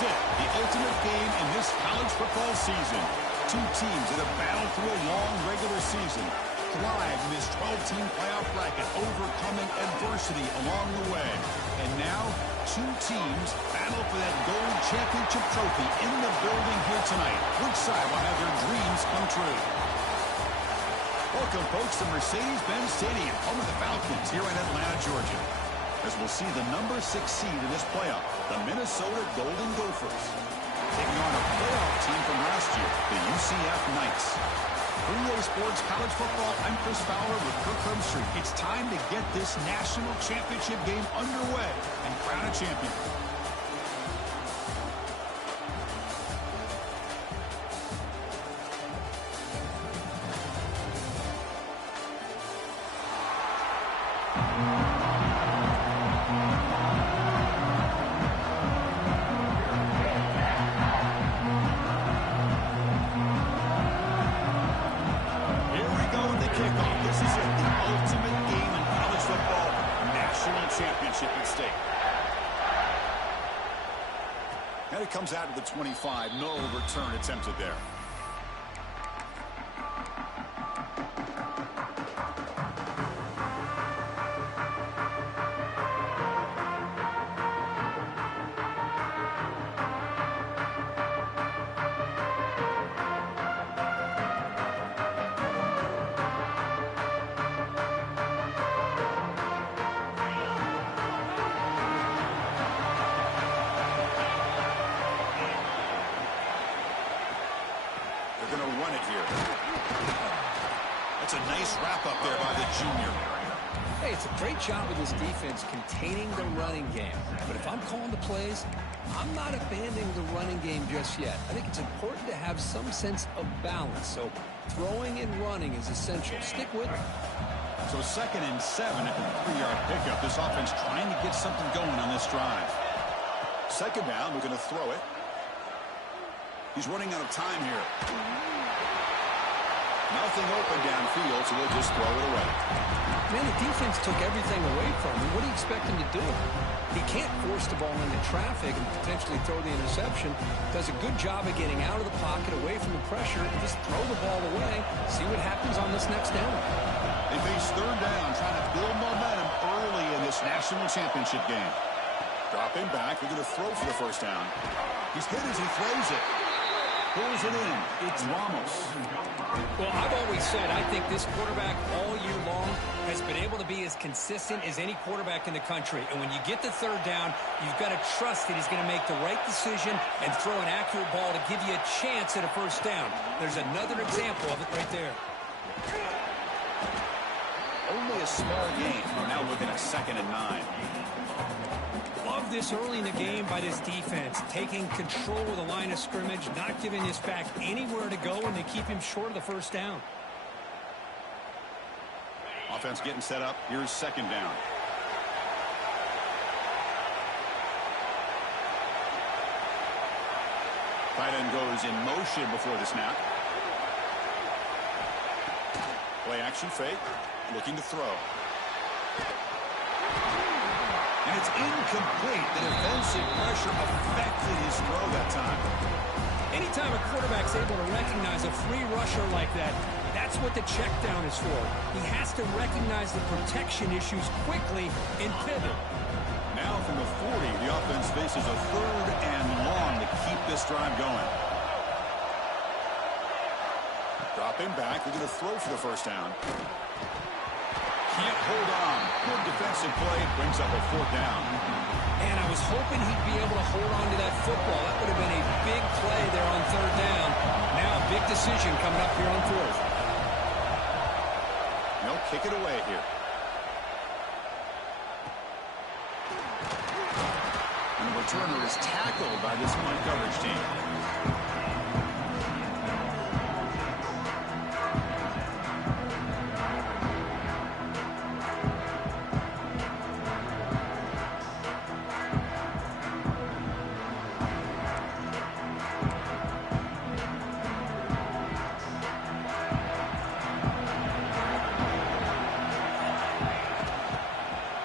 is it, the ultimate game in this college football season. Two teams that have battled through a long regular season, thrived in this 12-team playoff bracket, overcoming adversity along the way. And now, two teams battle for that gold championship trophy in the building here tonight. Which side will have their dreams come true? Welcome, folks, to Mercedes-Benz Stadium, home of the Falcons here in Atlanta, Georgia, as we'll see the number 6 seed in this playoff, the Minnesota Golden Gophers, taking on a playoff team from last year, the UCF Knights. For EA Sports College Football, I'm Chris Fowler with Kirk Herbstreit. It's time to get this national championship game underway and crown a champion. And it comes out to the 25. No return attempted there. That's a nice wrap-up there by the junior. Hey, it's a great job with this defense containing the running game. But if I'm calling the plays, I'm not abandoning the running game just yet. I think it's important to have some sense of balance. So throwing and running is essential. Stick with it. So 2nd and 7 at the 3-yard pickup. This offense trying to get something going on this drive. 2nd down, we're going to throw it. He's running out of time here. Nothing open downfield, so we'll just throw it away. Man, the defense took everything away from him. What do you expect him to do? He can't force the ball into traffic and potentially throw the interception. Does a good job of getting out of the pocket, away from the pressure, and just throw the ball away. See what happens on this next down. They face 3rd down, trying to build momentum early in this national championship game. Dropping back, we're going to throw for the 1st down. He's hit as he throws it. Pulls it in. It's Ramos. Well, I've always said I think this quarterback all year long has been able to be as consistent as any quarterback in the country. And when you get the 3rd down, you've got to trust that he's going to make the right decision and throw an accurate ball to give you a chance at a 1st down. There's another example of it right there. Only a small gain. We're now looking at 2nd and 9. Love this early in the game by this defense, taking control of the line of scrimmage, not giving this back anywhere to go, and they keep him short of the 1st down. Offense getting set up. Here's 2nd down. Tight end goes in motion before the snap. Play action fake. Looking to throw. And it's incomplete. The defensive pressure affected his throw that time. Anytime a quarterback's able to recognize a free rusher like that, that's what the check down is for. He has to recognize the protection issues quickly and pivot. Now from the 40, the offense faces a 3rd and long to keep this drive going. Dropping back, they're going to throw for the 1st down. Can't hold on. Good defensive play. Brings up a 4th down. And I was hoping he'd be able to hold on to that football. That would have been a big play there on 3rd down. Now a big decision coming up here on 4th. They'll kick it away here. And the returner is tackled by this punt coverage team.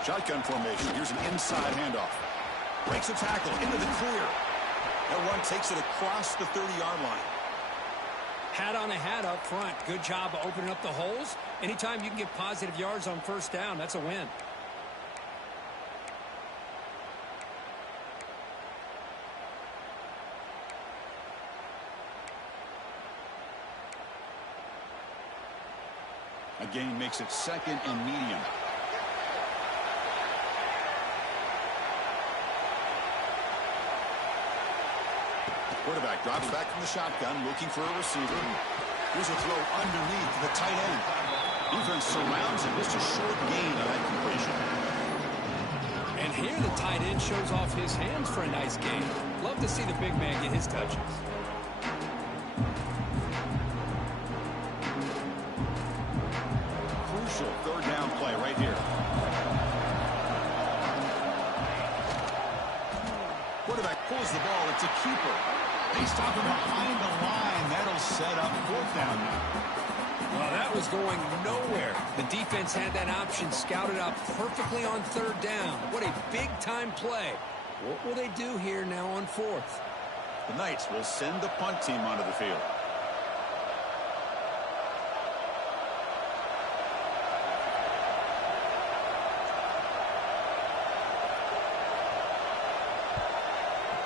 Shotgun formation. Here's an inside handoff. Breaks a tackle into the clear. That run takes it across the 30-yard line. Hat on a hat up front. Good job of opening up the holes. Anytime you can get positive yards on first down, that's a win. A gain makes it second and medium. Quarterback drops back from the shotgun, looking for a receiver. Here's a throw underneath to the tight end. Defense surrounds him. Just a short gain on that completion. And here the tight end shows off his hands for a nice gain. Love to see the big man get his touches. Crucial third down play right here. Quarterback pulls the ball. It's a keeper. They stop him behind the line. That'll set up fourth down now. Well, that was going nowhere. The defense had that option scouted out perfectly on third down. What a big-time play. What will they do here now on fourth? The Knights will send the punt team onto the field.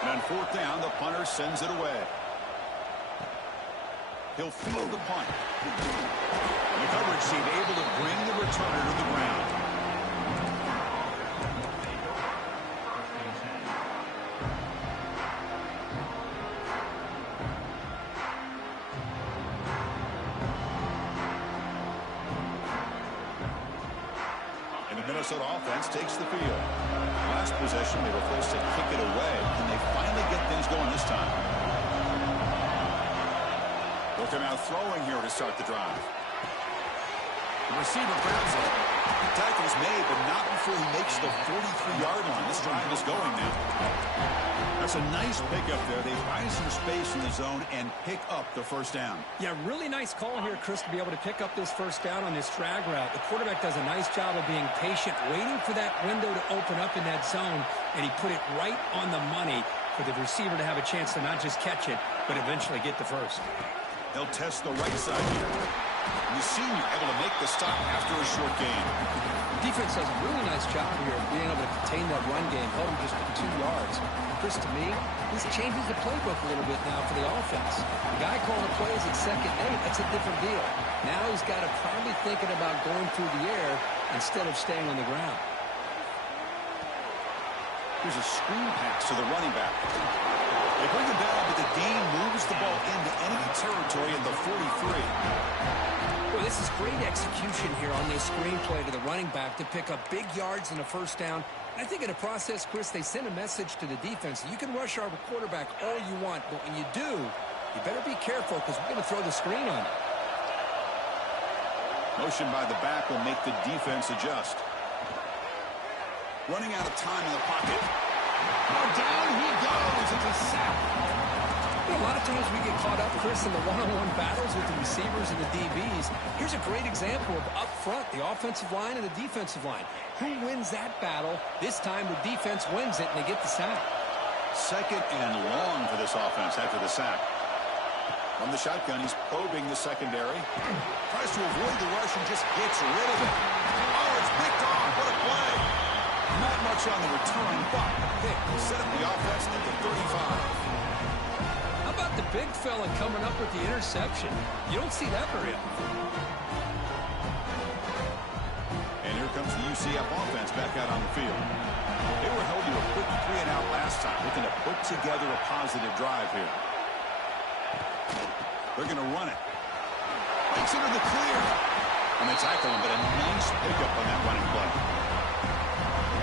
And on fourth down, the punter sends it away. He'll field the punt. The coverage team able to bring the returner to the ground. And the Minnesota offense takes the field. Last possession, they were forced to kick it away. Can they finally get things going this time? Look, they're now throwing here to start the drive. The receiver grabs it. The tackle is made, but not before he makes the 43-yard line. This drive is going now. That's a nice pickup there. They find some space in the zone and pick up the first down. Yeah, really nice call here, Chris, to be able to pick up this first down on this drag route. The quarterback does a nice job of being patient, waiting for that window to open up in that zone, and he put it right on the money for the receiver to have a chance to not just catch it, but eventually get the first. They'll test the right side here. And the senior able to make the stop after a short gain. The defense does a really nice job here of being able to contain that run game, held him just for 2 yards. Chris, to me, this changes the playbook a little bit now for the offense. The guy calling the plays at 2nd and 8, that's a different deal. Now he's got to probably thinking about going through the air instead of staying on the ground. Here's a screen pass to the running back. They bring him down, but the gain moves the ball into enemy territory at the 43. Well, this is great execution here on this screenplay to the running back to pick up big yards and a first down. I think in the process, Chris, they send a message to the defense. You can rush our quarterback all you want, but when you do, you better be careful because we're going to throw the screen on you. Motion by the back will make the defense adjust. Running out of time in the pocket. Oh, down he goes. It's a sack. You know, a lot of times we get caught up, Chris, in the one-on-one battles with the receivers and the DBs. Here's a great example of up front, the offensive line and the defensive line. Who wins that battle? This time the defense wins it, and they get the sack. Second and long for this offense after the sack. From the shotgun, he's probing the secondary. Tries to avoid the rush and just gets rid of it. Oh, it's picked off. What a play. Not much on the return, but a pick will set up the offense at the 35. How about the big fella coming up with the interception? You don't see that very often. And here comes the UCF offense back out on the field. They were held to a quick 3-and-out last time, looking to put together a positive drive here. They're going to run it. Makes it in the clear. And they tackle him, but a nice pickup on that running play.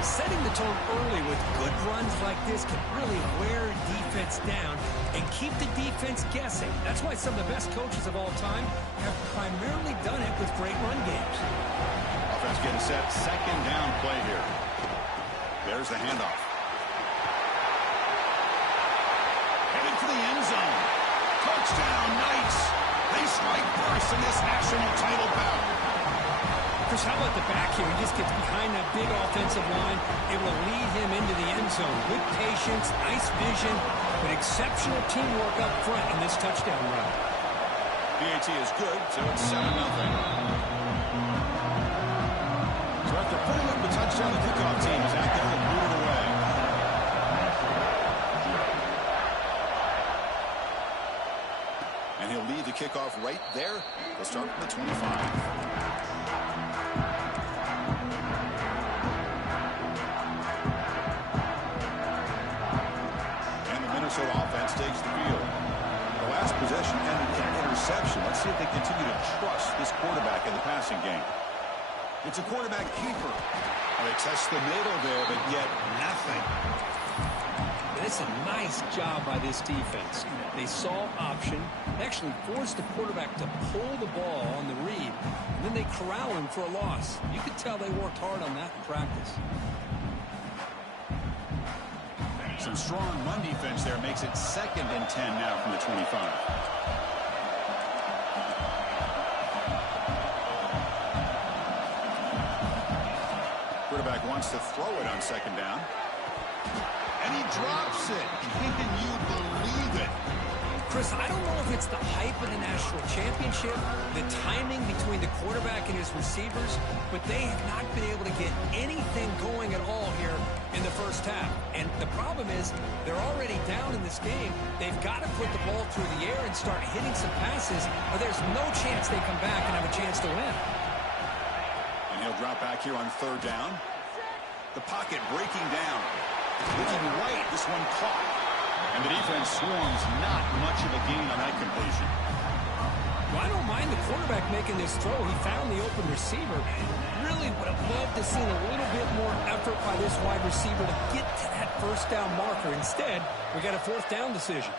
Setting the tone early with good runs like this can really wear defense down and keep the defense guessing. That's why some of the best coaches of all time have primarily done it with great run games. Offense getting set. Second down play here. There's the handoff. Headed for the end zone. Touchdown, Knights. They strike first in this national title bout. Chris, how about the back here? He just gets behind that big offensive line, able to lead him into the end zone. Good patience, nice vision, but exceptional teamwork up front in this touchdown run. PAT is good, so it's 7-0. So after putting up the touchdown, the kickoff team is out there to move it away. And he'll lead the kickoff right there. They'll start from the 25. Minnesota offense takes the field. The last possession ended in an interception. Let's see if they continue to trust this quarterback in the passing game. It's a quarterback keeper. They test the middle there, but yet nothing. It's a nice job by this defense. They saw option, they actually forced the quarterback to pull the ball on the read, and then they corral him for a loss. You could tell they worked hard on that in practice. Some strong run defense there makes it 2nd and 10 now from the 25. Quarterback wants to throw it on 2nd down. And he drops it. Can you believe it? Chris, I don't know if it's the hype of the national championship, the timing between the quarterback and his receivers, but they have not been able to get anything going at all here in the first half. And the problem is they're already down in this game. They've got to put the ball through the air and start hitting some passes, or there's no chance they come back and have a chance to win. And he'll drop back here on 3rd down. The pocket breaking down. Looking right, this one caught. And the defense swarms, not much of a gain on that completion. Well, I don't mind the quarterback making this throw. He found the open receiver. Really would have loved to see a little bit more effort by this wide receiver to get to that 1st down marker. Instead, we got a 4th down decision.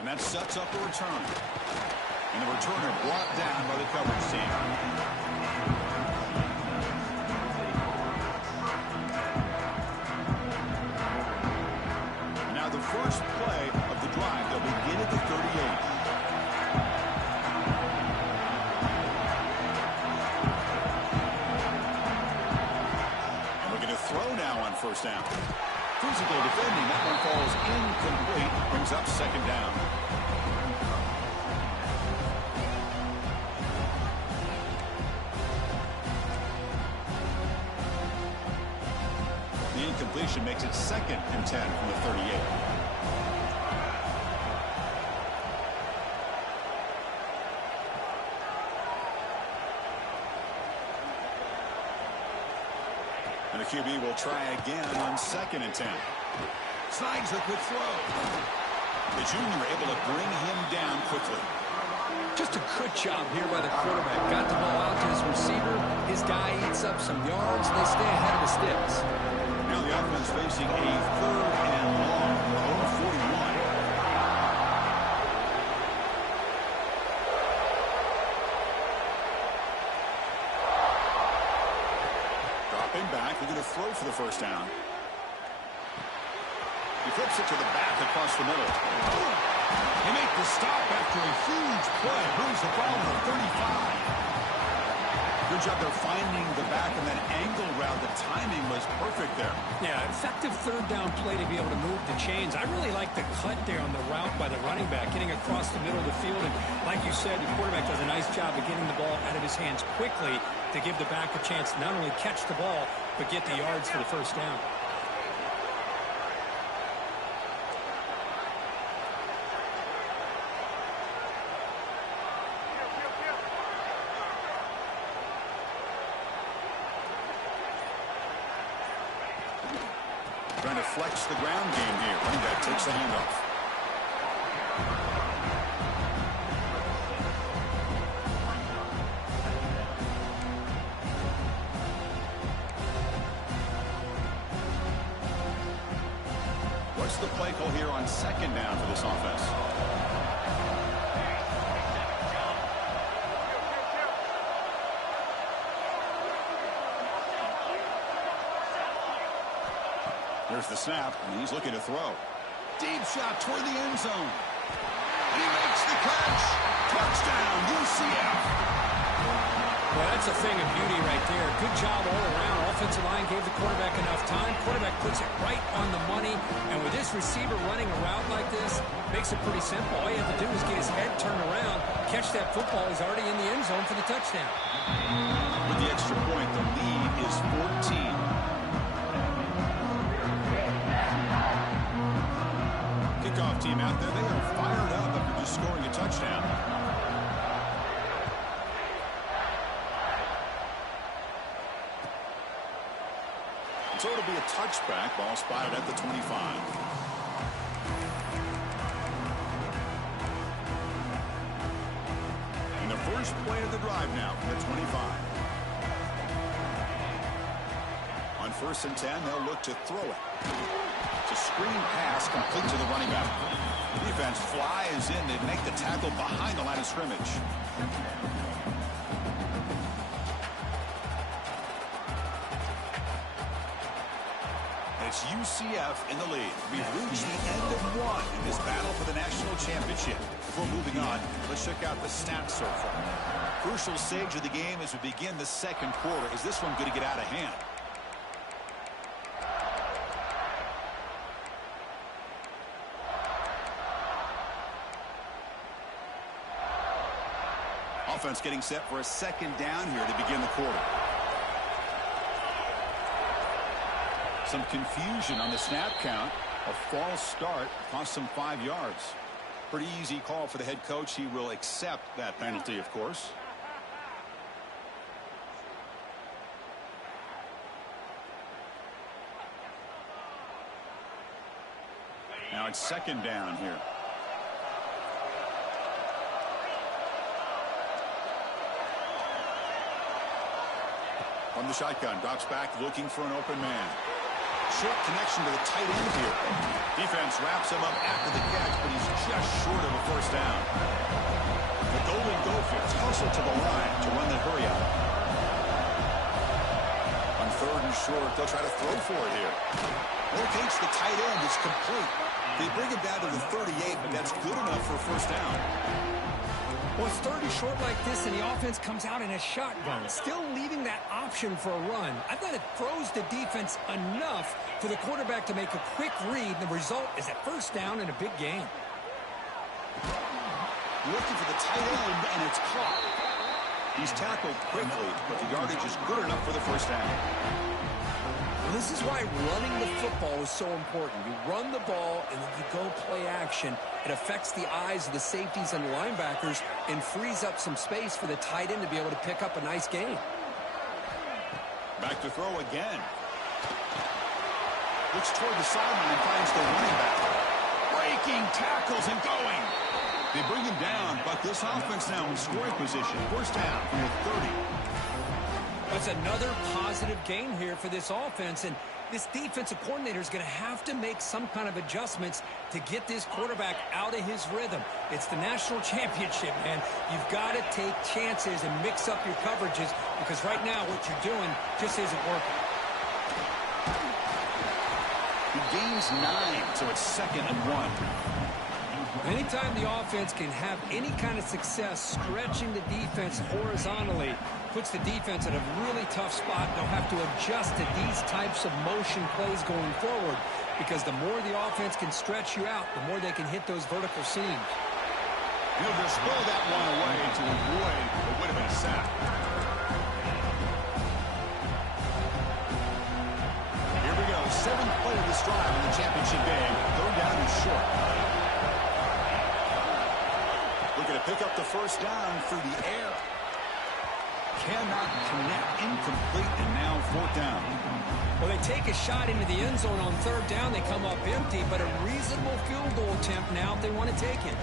And that sets up a return. And the returner brought down by the coverage team. The first play of the drive, they'll begin at the 38. And looking to throw now on 1st down. Physical defending, that one falls incomplete, brings up 2nd down. The incompletion makes it 2nd and 10 from the 38. And the QB will try again on 2nd and 10. Slides the quick throw. The junior able to bring him down quickly. Just a good job here by the quarterback. Got the ball out to his receiver. His guy eats up some yards, and they stay ahead of the sticks. Now the offense facing a 3rd and long, 41. Dropping back, they're going to throw for the 1st down. He flips it to the back across the middle. They make the stop after a huge play. Moves the ball to the 35. Good job there finding the back in that angle route. The timing was perfect there. Yeah, effective 3rd down play to be able to move the chains. I really like the cut there on the route by the running back, getting across the middle of the field. And like you said, the quarterback does a nice job of getting the ball out of his hands quickly to give the back a chance to not only catch the ball, but get the yards for the 1st down. Trying to flex the ground game here. Running back takes the handoff. What's the play call here on 2nd down for this offense? There's the snap, and he's looking to throw. Deep shot toward the end zone. He makes the catch. Touchdown, UCF. Well, that's a thing of beauty right there. Good job all around. Offensive line gave the quarterback enough time. Quarterback puts it right on the money. And with this receiver running a route like this, makes it pretty simple. All you have to do is get his head turned around, catch that football. He's already in the end zone for the touchdown. With the extra point, the lead is 14. Kickoff team out there. They are fired up after just scoring a touchdown. So it'll be a touchback. Ball spotted at the 25. And the first play of the drive now from the 25. On 1st and 10, they'll look to throw it. It's a screen pass complete to the running back. The defense flies in to make the tackle behind the line of scrimmage. It's UCF in the lead. We've reached the end of one in this battle for the national championship. Before moving on, let's check out the stats so far. Crucial stage of the game as we begin the second quarter. Is this one going to get out of hand? Offense getting set for a second down here to begin the quarter. Some confusion on the snap count. A false start cost some 5 yards. Pretty easy call for the head coach. He will accept that penalty, of course. Now it's second down here. From the shotgun, drops back looking for an open man. Short connection to the tight end here. Defense wraps him up after the catch, but he's just short of a first down. The Golden Gophers hustle to the line to run the hurry out. On 3rd and short, they'll try to throw for it here. Locates the tight end. It's complete. They bring him down to the 38, but that's good enough for a first down. Well, it's 30 short like this, and the offense comes out in a shotgun, still leaving that option for a run. I thought it throws the defense enough for the quarterback to make a quick read. The result is a first down in a big game. Looking for the tight end, and it's caught. He's tackled quickly, but the yardage is good enough for the first down. Well, this is why running the football is so important. You run the ball, and then you go play action. It affects the eyes of the safeties and linebackers and frees up some space for the tight end to be able to pick up a nice gain. Back to throw again. Looks toward the sideline and finds the running back. Breaking tackles and going. They bring him down, but this offense now in scoring position. First down from the 30. That's another positive gain here for this offense, and this defensive coordinator is going to have to make some kind of adjustments to get this quarterback out of his rhythm. It's the national championship, man. You've got to take chances and mix up your coverages, because right now what you're doing just isn't working. He gains 9, so it's 2nd and 1. Anytime the offense can have any kind of success stretching the defense horizontally, puts the defense in a really tough spot. They'll have to adjust to these types of motion plays going forward, because the more the offense can stretch you out, the more they can hit those vertical seams. He'll just throw that one away to avoid what would have been a sack. Here we go. 7th play of this drive in the championship game. 3rd down and short. Looking to pick up the first down through the air. Cannot connect. Incomplete, and now 4th down. Well, they take a shot into the end zone on 3rd down. They come up empty, but a reasonable field goal attempt now if they want to take it.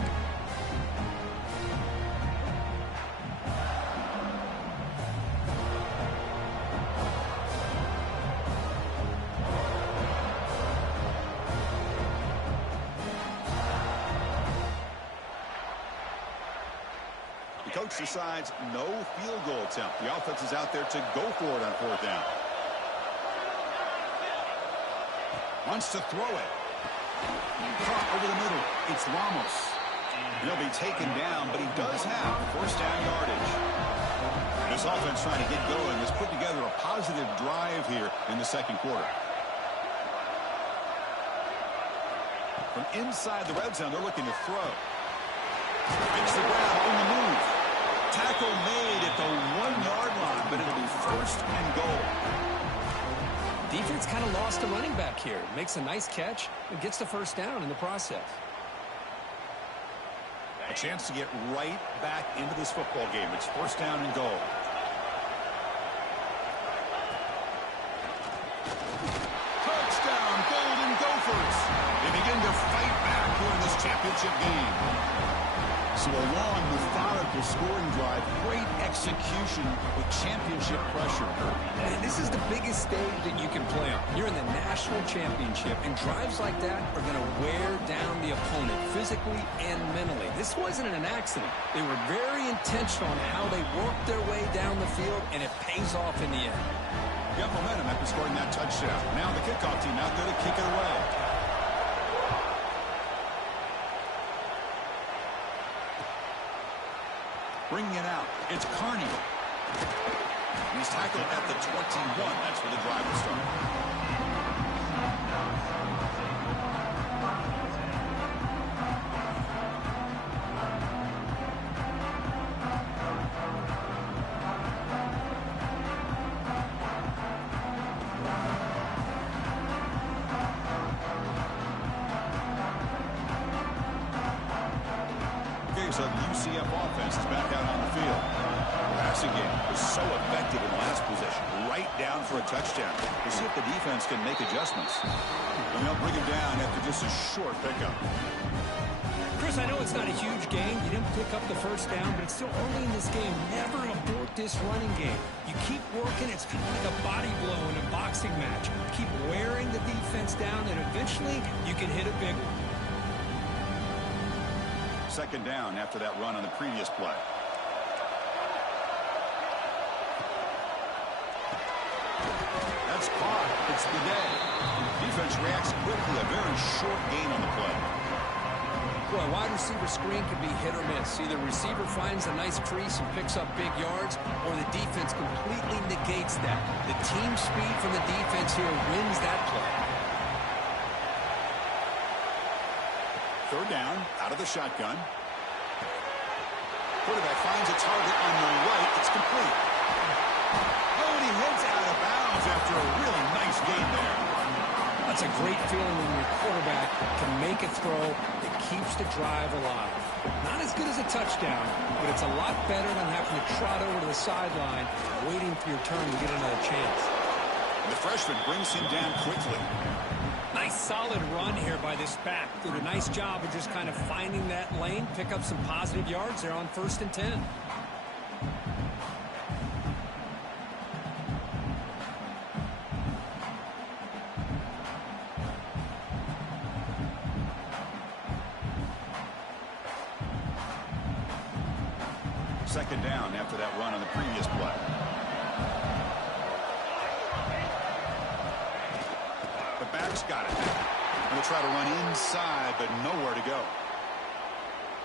Coach decides no field goal attempt. The offense is out there to go for it on 4th down. Wants to throw it. Caught over the middle. It's Ramos. He'll be taken down, but he does have first down yardage. This offense trying to get going has put together a positive drive here in the second quarter. From inside the red zone, they're looking to throw. Makes the ground on the move. Tackle made at the 1-yard line, but it'll be first and goal. Defense kind of lost a running back here. Makes a nice catch and gets the first down in the process. A chance to get right back into this football game. It's first down and goal. Touchdown, Golden Gophers. They begin to fight back here in this championship game. So a long, methodical scoring drive. Great execution with championship pressure. And this is the biggest stage that you can play on. You're in the national championship, and drives like that are going to wear down the opponent physically and mentally. This wasn't an accident. They were very intentional on how they worked their way down the field, and it pays off in the end. Got momentum after scoring that touchdown. Now the kickoff team out there to kick it away. Bringing it out, it's Carney. He's tackled at the 21. That's where the drive will start. So the UCF offense is back out on the field. The passing game was so effective in last possession, right down for a touchdown. We'll see if the defense can make adjustments. And they'll bring him down after just a short pickup. Chris, I know it's not a huge game. You didn't pick up the first down, but it's still early in this game. Never abort this running game. You keep working. It's kind of like a body blow in a boxing match. Keep wearing the defense down, and eventually you can hit a big one. Second down after that run on the previous play. That's caught. It's the day. Defense reacts quickly. A very short gain on the play. Boy, wide receiver screen can be hit or miss. Either receiver finds a nice crease and picks up big yards, or the defense completely negates that. The team speed from the defense here wins that play. Third down, out of the shotgun. Quarterback finds a target on the right. It's complete. Oh, and he heads out of bounds after a really nice game there. That's a great feeling when your quarterback can make a throw that keeps the drive alive. Not as good as a touchdown, but it's a lot better than having to trot over to the sideline, waiting for your turn to get another chance. And the freshman brings him down quickly. Nice solid run here by this back. Did a nice job of just kind of finding that lane, pick up some positive yards there on 1st and 10. Second down after that run on the previous play. The back's got it. Going to try to run inside, but nowhere to go.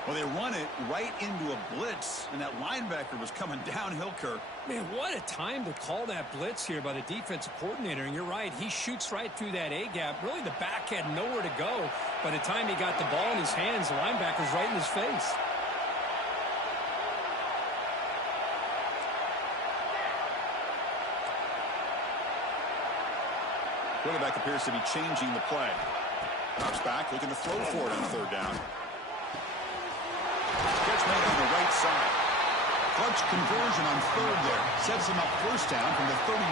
Well, they run it right into a blitz, and that linebacker was coming downhill, Kirk. Man, what a time to call that blitz here by the defensive coordinator. And you're right, he shoots right through that A-gap. Really, the back had nowhere to go. By the time he got the ball in his hands, the linebacker's right in his face. Quarterback appears to be changing the play. Drops back, looking to throw for it on third down. Catch made on the right side. Clutch conversion on third there. Sets him up first down from the 31.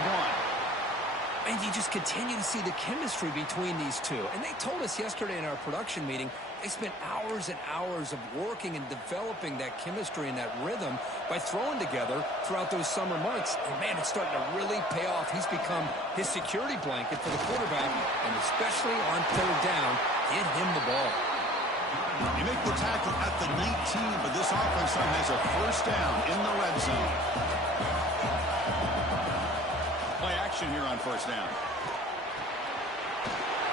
And you just continue to see the chemistry between these two. And they told us yesterday in our production meeting, they spent hours and hours of working and developing that chemistry and that rhythm by throwing together throughout those summer months. And, man, it's starting to really pay off. He's become his security blanket for the quarterback, and especially on third down, get him the ball. You make the tackle at the 19, but this offense now has a first down in the red zone. Play action here on first down.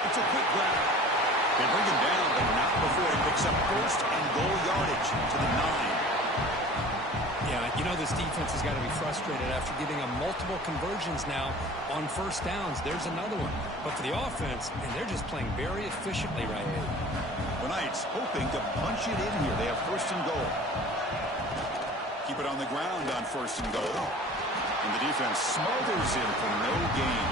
It's a quick grab. They bring him down, but not before he picks up first and goal yardage to the 9. Yeah, Yeah, you know this defense has got to be frustrated after giving them multiple conversions now on first downs. There's another one. But for the offense, and they're just playing very efficiently right now. The Knights hoping to punch it in here. They have first and goal. Keep it on the ground on first and goal. And the defense smothers him for no gain.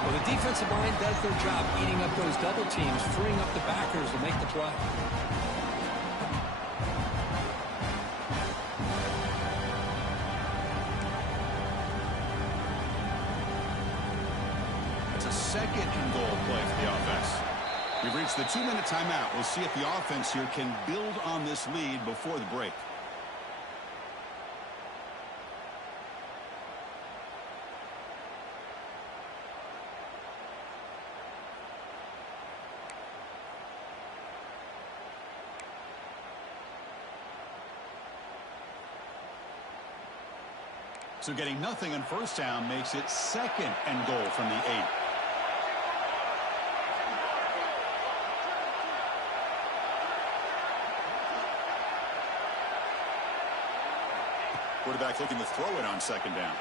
Well, the defensive line does their job eating up those double teams, freeing up the backers to make the play. It's a second and goal play for the offense. We've reached the 2-minute timeout. We'll see if the offense here can build on this lead before the break. So getting nothing on first down makes it second and goal from the 8. Quarterback looking to throw it on second down.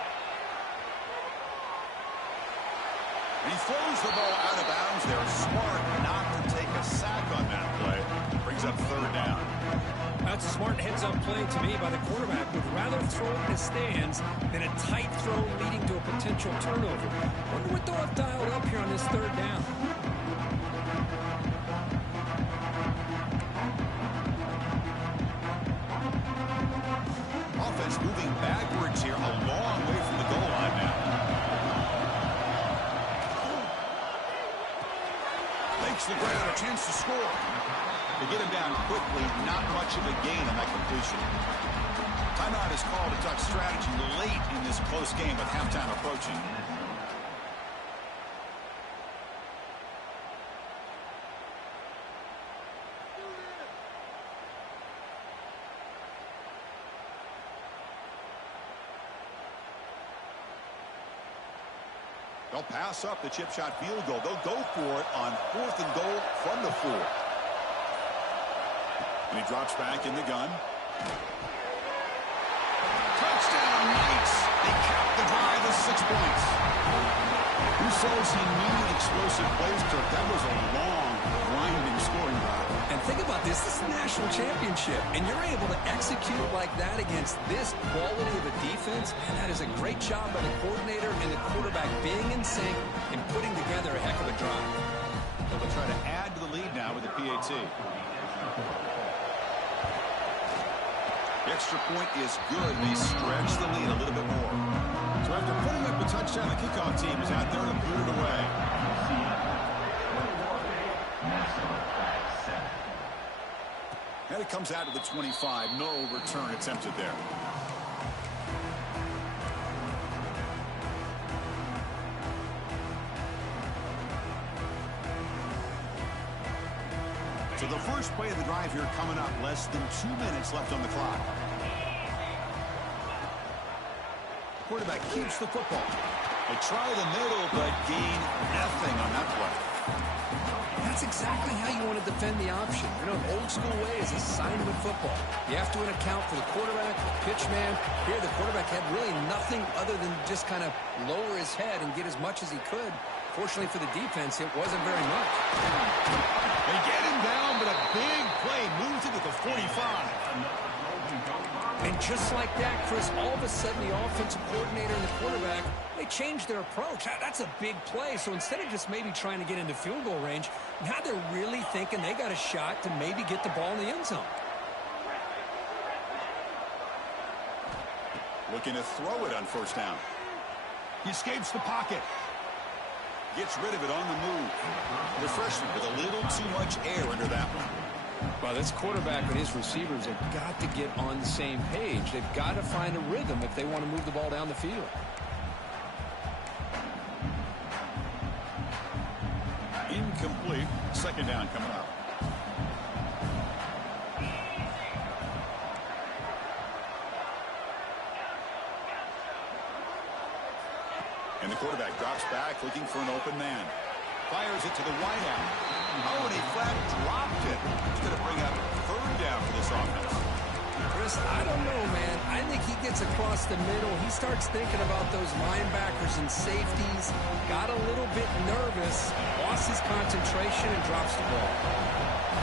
And he throws the ball out of bounds there. Smart not to take a sack on that play. Brings up third down. That's a smart heads-up play to me by the quarterback. Would rather throw it in the stands than a tight throw leading to a potential turnover. Wonder what they'll have dialed up here on this third down. Offense moving backwards here, a long way from the goal line now. Makes the ground, a chance to score. They get him down quickly, not much of a gain on that completion. Timeout is called to talk strategy late in this close game with halftime approaching. They'll pass up the chip shot field goal. They'll go for it on fourth and goal from the 4. And he drops back in the gun. Touchdown, Knights! They cap the drive with 6 points. Who says he needed explosive plays, Kirk? That was a long, grinding scoring drive. And think about this. This is a national championship. And you're able to execute like that against this quality of a defense. And that is a great job by the coordinator and the quarterback being in sync and putting together a heck of a drive. They'll try to add to the lead now with the PAT. The extra point is good. They stretch the lead a little bit more. So after putting up a touchdown, the kickoff team is out there to put it away. And it comes out to the 25. No return attempted there. So the first play of the drive here coming up. Less than 2 minutes left on the clock. Quarterback keeps the football. They try the middle, but gain nothing on that play. That's exactly how you want to defend the option. You know, an old school way is assignment football. You have to account for the quarterback, the pitch man. Here, the quarterback had really nothing other than just kind of lower his head and get as much as he could. Fortunately for the defense, it wasn't very much. They get him down, but a big play moves into the 45. And just like that, Chris, all of a sudden the offensive coordinator and the quarterback, they changed their approach. That's a big play. So instead of just maybe trying to get into field goal range, now they're really thinking they got a shot to maybe get the ball in the end zone. Looking to throw it on first down. He escapes the pocket. Gets rid of it on the move. The freshman with a little too much air under that one. Well, this quarterback and his receivers have got to get on the same page. They've got to find a rhythm if they want to move the ball down the field. Incomplete. Second down coming up. And the quarterback drops back looking for an open man. Fires it to the wideout. Oh, and he flat dropped it. It's going to bring up third down for this offense. Chris, I don't know, man. gets across the middle, he starts thinking about those linebackers and safeties, got a little bit nervous, lost his concentration, and drops the ball.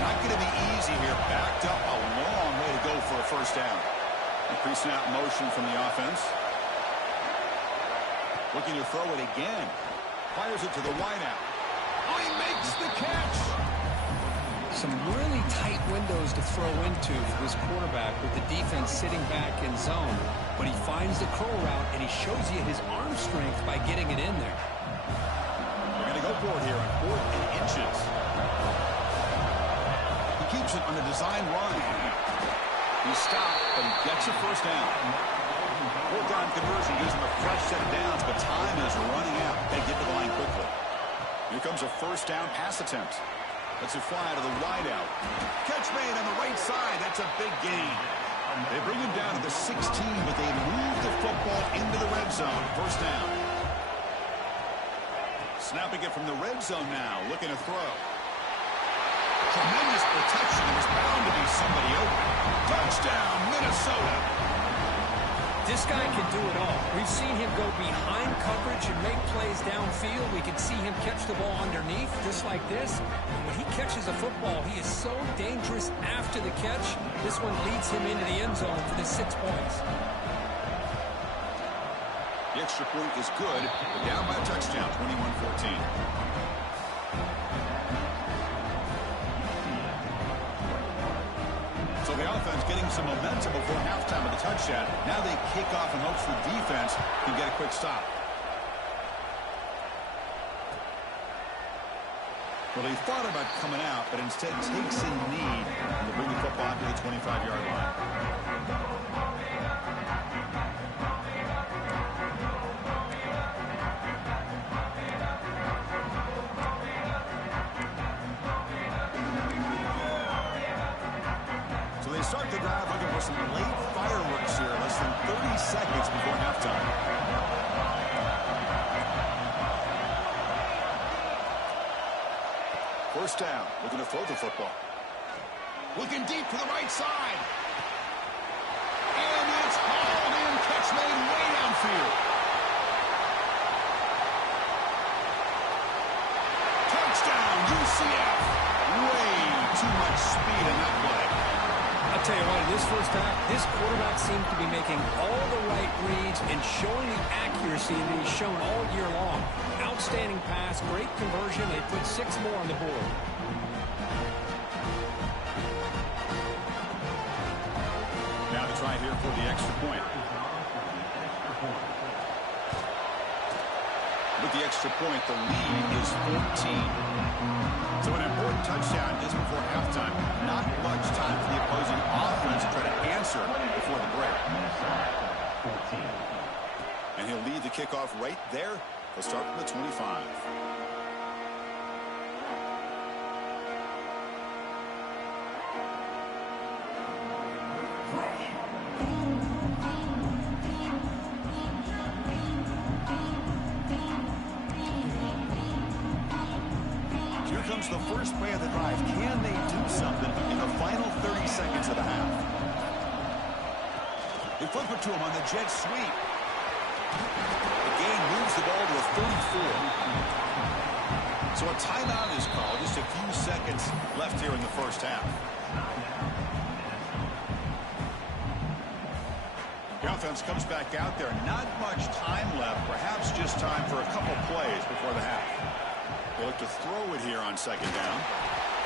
Not going to be easy here. Backed up a long way to go for a first down. Increasing out motion from the offense. Looking to throw it again. Fires it to the wideout. Oh, he makes the catch. Some really tight windows to throw into for this quarterback with the defense sitting back in zone. But he finds the curl route, and he shows you his arm strength by getting it in there. They're going to go for it here on 4th and inches. He keeps it on a design run. He stopped, but he gets a first down. 4th down conversion gives him a fresh set of downs, but time is running out. They get to the line quickly. Here comes a first down pass attempt. Let's it fly to the wideout. Catch made on the right side. That's a big gain. They bring him down to the 16, but they move the football into the red zone. First down. Snapping it from the red zone now. Looking to throw. Tremendous protection. There's bound to be somebody open. Touchdown, Minnesota. This guy can do it all. We've seen him go behind coverage and make plays downfield. We can see him catch the ball underneath, just like this. And when he catches a football, he is so dangerous after the catch. This one leads him into the end zone for the 6 points. The extra point is good. We're down by a touchdown, 21-14. So the offense getting some momentum before halftime of the touchdown. Now they kick off in hopes the defense can get a quick stop. Well, he thought about coming out, but instead takes a knee and to bring the football to the 25-yard line. Start the drive looking for some late fireworks here. Less than 30 seconds before halftime. First down. Looking to throw the football. Looking deep to the right side. And it's hauled in. Catch made way downfield. Touchdown, UCF. Way too much speed in that play. I'll tell you what, in this first half, this quarterback seems to be making all the right reads and showing the accuracy that he's shown all year long. Outstanding pass, great conversion. They put 6 more on the board. Now to try here for the extra point. With the extra point, the lead is 14. So an important touchdown just before halftime. Not much time for the opposing offense to try to answer before the break. And he'll lead the kickoff right there. He'll start from the 25. Comes the first play of the drive. Can they do something in the final 30 seconds of the half? They flip it to him on the jet sweep. The game moves the ball to a 34. So a timeout is called. Just a few seconds left here in the first half. The offense comes back out there. Not much time left. Perhaps just time for a couple plays before the half. They look to throw it here on second down.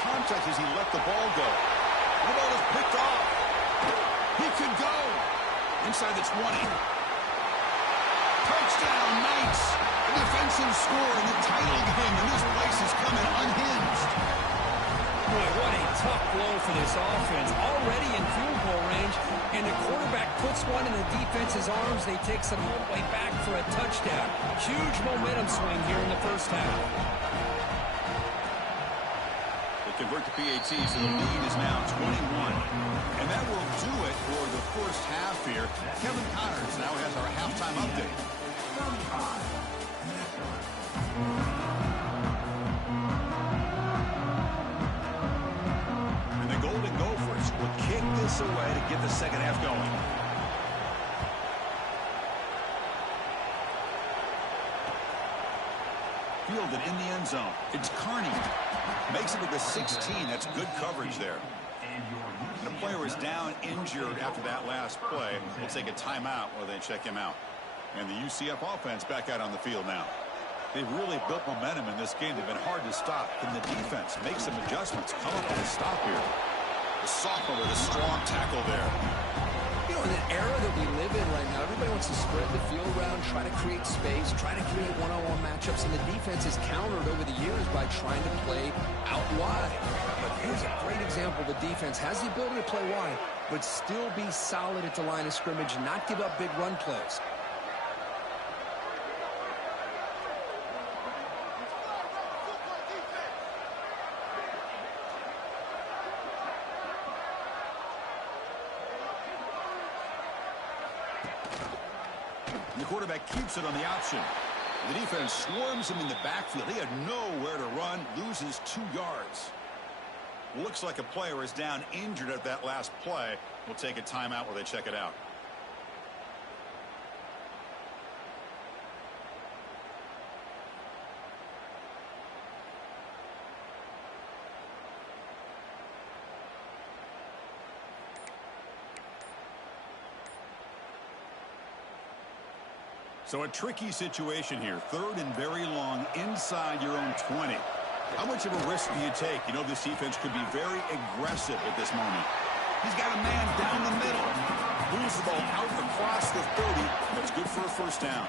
Contact as he let the ball go. The ball is picked off. He could go. Inside the 20. Touchdown, Knights. A defensive score in the title game, and this place is coming unhinged. Boy, what a tough blow for this offense. Already in field goal range, and the quarterback puts one in the defense's arms. They takes it all the way back for a touchdown. Huge momentum swing here in the first half. Convert the PAT, so the lead is now 21. And that will do it for the first half here. Kevin Connors now has our halftime update. And the Golden Gophers will kick this away to get the second half going. fielded in the end zone. It's Carney. Makes it to the 16. That's good coverage there. And the player is down injured after that last play. We'll take a timeout while they check him out. And the UCF offense back out on the field now. They've really built momentum in this game. They've been hard to stop. Can the defense make some adjustments? Come up with a stop here. The sophomore with a strong tackle there. You know, in the era that we live in right now, everybody wants to spread the field around, try to create space, try to create one-on-one matchups, and the defense has countered over the years by trying to play out wide. But here's a great example. The defense has the ability to play wide, but still be solid at the line of scrimmage and not give up big run plays. The quarterback keeps it on the option. The defense swarms him in the backfield. He had nowhere to run, loses 2 yards. Looks like a player is down injured at that last play. We'll take a timeout while they check it out. So a tricky situation here. 3rd and very long inside your own 20. How much of a risk do you take? You know, this defense could be very aggressive at this moment. He's got a man down the middle. Moves the ball out across the 30. That's good for a first down.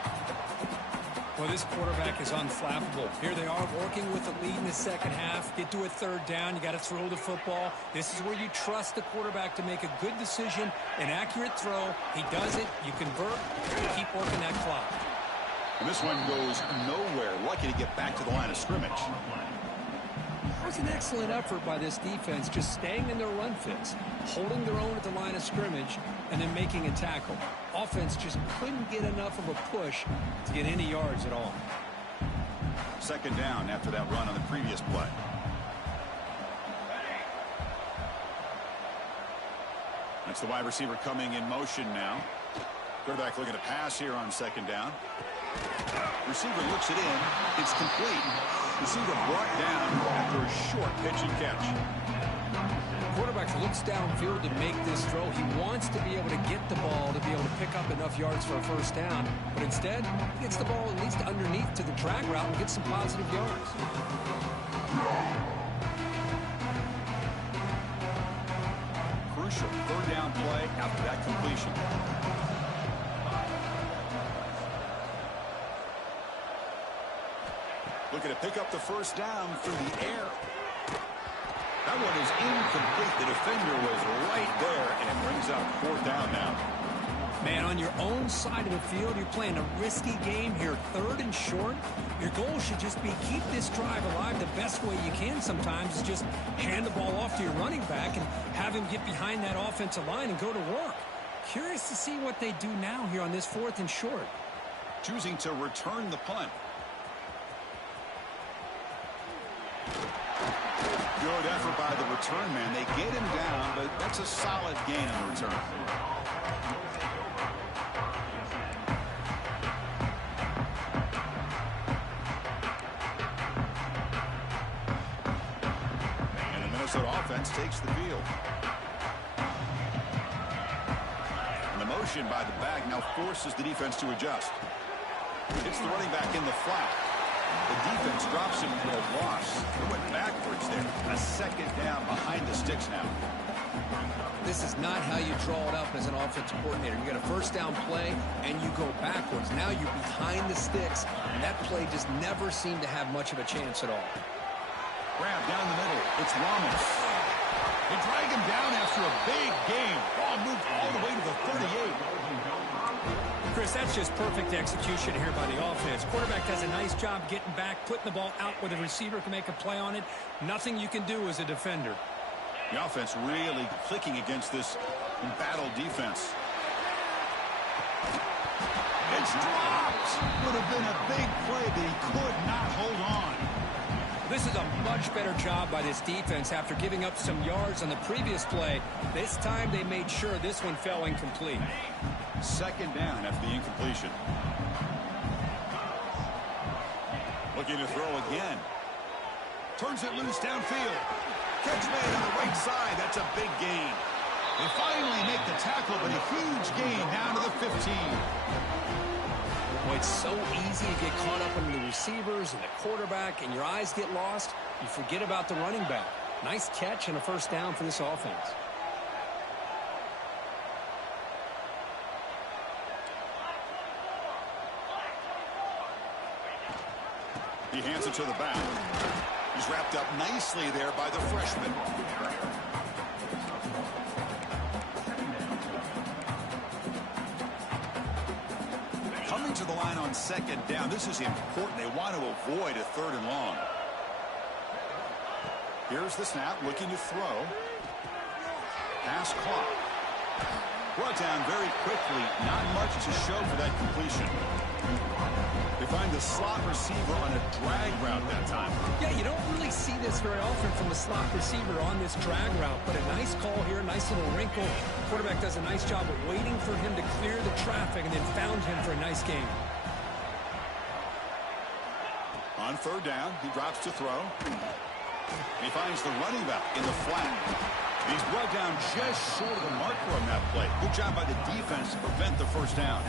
Well, this quarterback is unflappable. Here they are working with the lead in the second half. Get to a 3rd down. You got to throw the football. This is where you trust the quarterback to make a good decision, an accurate throw. He does it. You convert. You keep working that clock. And this one goes nowhere. Lucky to get back to the line of scrimmage. It was an excellent effort by this defense, just staying in their run fits, holding their own at the line of scrimmage, and then making a tackle. Offense just couldn't get enough of a push to get any yards at all. 2nd down after that run on the previous play. That's the wide receiver coming in motion now. Quarterback looking to pass here on 2nd down. Receiver looks it in. It's complete. Receiver brought down after a short pitch and catch. Quarterback looks downfield to make this throw. He wants to be able to get the ball to be able to pick up enough yards for a first down. But instead, he gets the ball at least underneath to the drag route and gets some positive yards. Crucial 3rd down play after that completion. Looking to pick up the first down through the air. That one is incomplete. The defender was right there, and it brings up 4th down now. Man, on your own side of the field, you're playing a risky game here. 3rd and short. Your goal should just be keep this drive alive the best way you can sometimes is just hand the ball off to your running back and have him get behind that offensive line and go to work. Curious to see what they do now here on this 4th and short. Choosing to return the punt. Good effort by the return man. They get him down, but that's a solid gain on the return. And the Minnesota offense takes the field. And the motion by the back now forces the defense to adjust. It's the running back in the flat. The defense drops him for a loss. He went backwards there. A 2nd down behind the sticks now. This is not how you draw it up as an offensive coordinator. You get a first down play, and you go backwards. Now you're behind the sticks, and that play just never seemed to have much of a chance at all. Grab down the middle. It's Ramos. They drag him down after a big game. Ball moved all the way to the 38. Chris, that's just perfect execution here by the offense. Quarterback does a nice job getting back, putting the ball out where the receiver can make a play on it. Nothing you can do as a defender. The offense really clicking against this embattled defense. It's dropped. Would have been a big play, but he could not hold on. This is a much better job by this defense after giving up some yards on the previous play. This time they made sure this one fell incomplete. 2nd down after the incompletion. Looking to throw again. Turns it loose downfield. Catch made on the right side. That's a big gain. They finally make the tackle, but a huge gain down to the 15. Well, it's so easy to get caught up in the receivers and the quarterback, and your eyes get lost. You forget about the running back. Nice catch and a first down for this offense. He hands it to the back. He's wrapped up nicely there by the freshman. Coming to the line on second down. This is important. They want to avoid a third and long. Here's the snap, looking to throw. Pass clock. Brought down very quickly. Not much to show for that completion. They find the slot receiver on a drag route that time. Yeah, you don't really see this very often from a slot receiver on this drag route, but a nice call here, nice little wrinkle. The quarterback does a nice job of waiting for him to clear the traffic and then found him for a nice gain. On third down, he drops to throw. He finds the running back in the flat. He's brought down just short of the marker on that play. Good job by the defense to prevent the first down.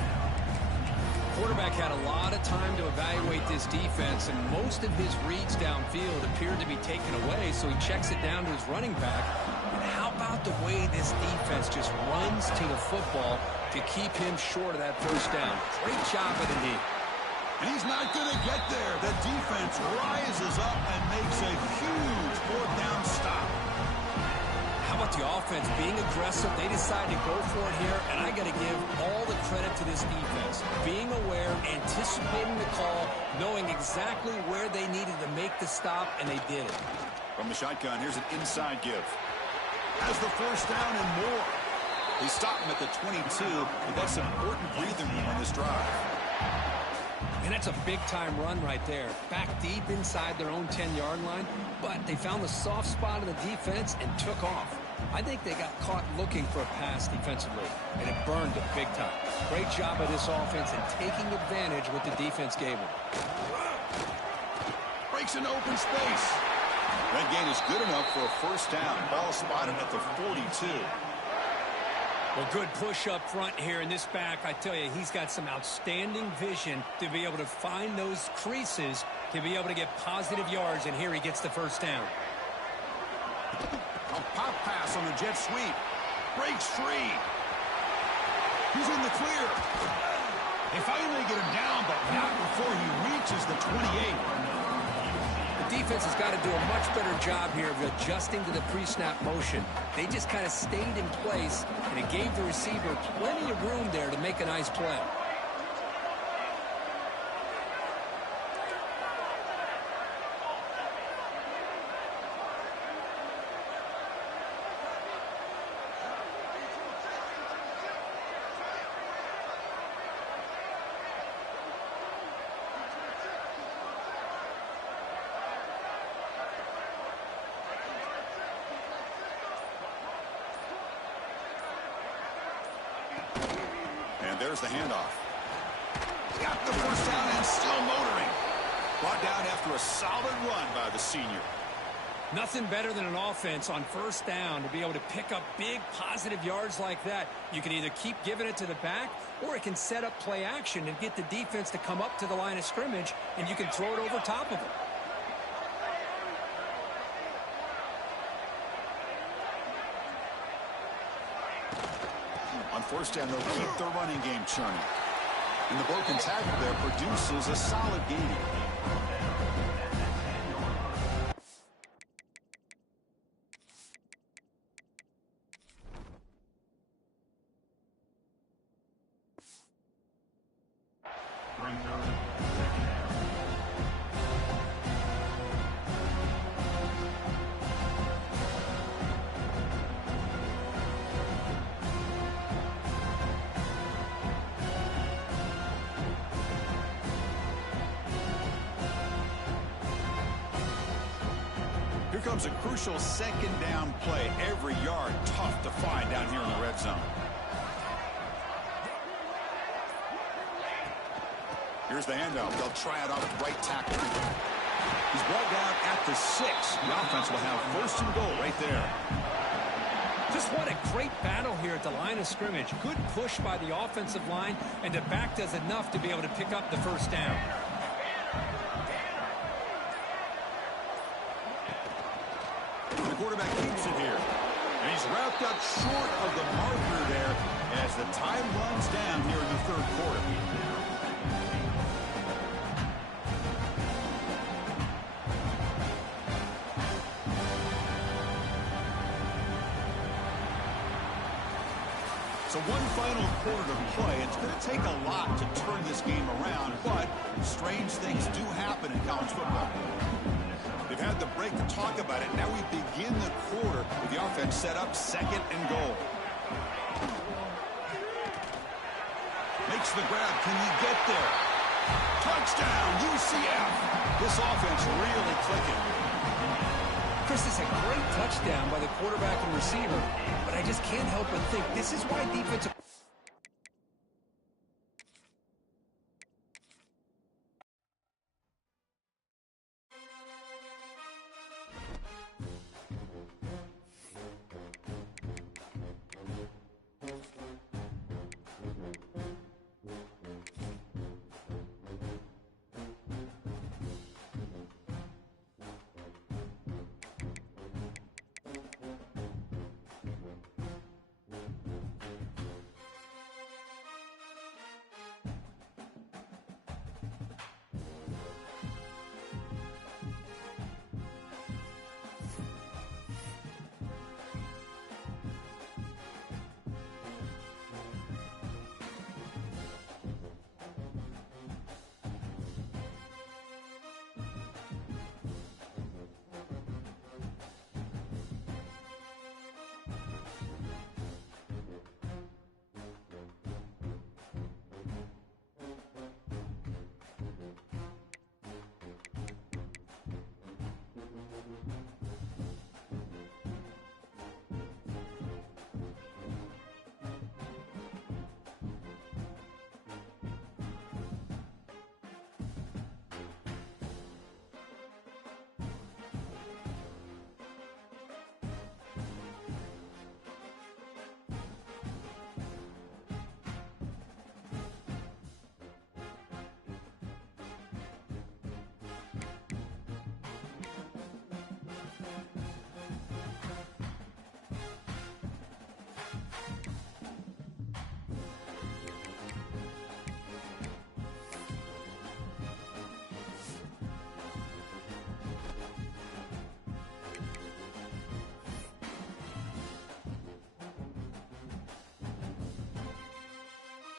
Quarterback had a lot of time to evaluate this defense, and most of his reads downfield appeared to be taken away, so he checks it down to his running back. And how about the way this defense just runs to the football to keep him short of that first down? Great job by the knee. And he's not going to get there. The defense rises up and makes a huge fourth down stop. How about the offense being aggressive? They decide to go for it here, and I got to give all the credit to this defense. Being aware, anticipating the call, knowing exactly where they needed to make the stop, and they did it. From the shotgun, here's an inside give. Has the first down and more. They stop him at the 22, but that's some important breathing room on this drive. And that's a big-time run right there. Back deep inside their own 10-yard line, but they found the soft spot of the defense and took off. I think they got caught looking for a pass defensively, and it burned them big time. Great job by this offense in taking advantage of what the defense gave them. Breaks into open space. That gain is good enough for a first down. Ball spotted at the 42. Well, good push up front here in this back. I tell you, he's got some outstanding vision to be able to find those creases, to be able to get positive yards, and here he gets the first down. A pop pass on the jet sweep. Breaks free. He's in the clear. They finally get him down, but not before he reaches the 28. The defense has got to do a much better job here of adjusting to the pre-snap motion. They just kind of stayed in place, and it gave the receiver plenty of room there to make a nice play. There's the handoff. Got the first down and still motoring. Brought down after a solid run by the senior. Nothing better than an offense on first down to be able to pick up big positive yards like that. You can either keep giving it to the back, or it can set up play action and get the defense to come up to the line of scrimmage, and you can throw it over top of them. On first down, they'll keep their running game churning. And the broken tackle there produces a solid gain. Here comes a crucial second down play. Every yard tough to find down here in the red zone. Here's the handout. They'll try it off right tackle. He's brought down at the 6. The offense will have first and goal right there. Just what a great battle here at the line of scrimmage. Good push by the offensive line, and the back does enough to be able to pick up the first down. The quarterback keeps it here. And he's wrapped up short of the marker there as the time runs down here in the third quarter. So one final quarter to play. It's going to take a lot to turn this game around, but strange things do happen in college football. They've had the break to talk about it. Now we begin the quarter with the offense set up second and goal. Makes the grab. Can he get there? Touchdown, UCF. This offense really clicking. Chris, is a great touchdown by the quarterback and receiver, but I just can't help but think this is why defensive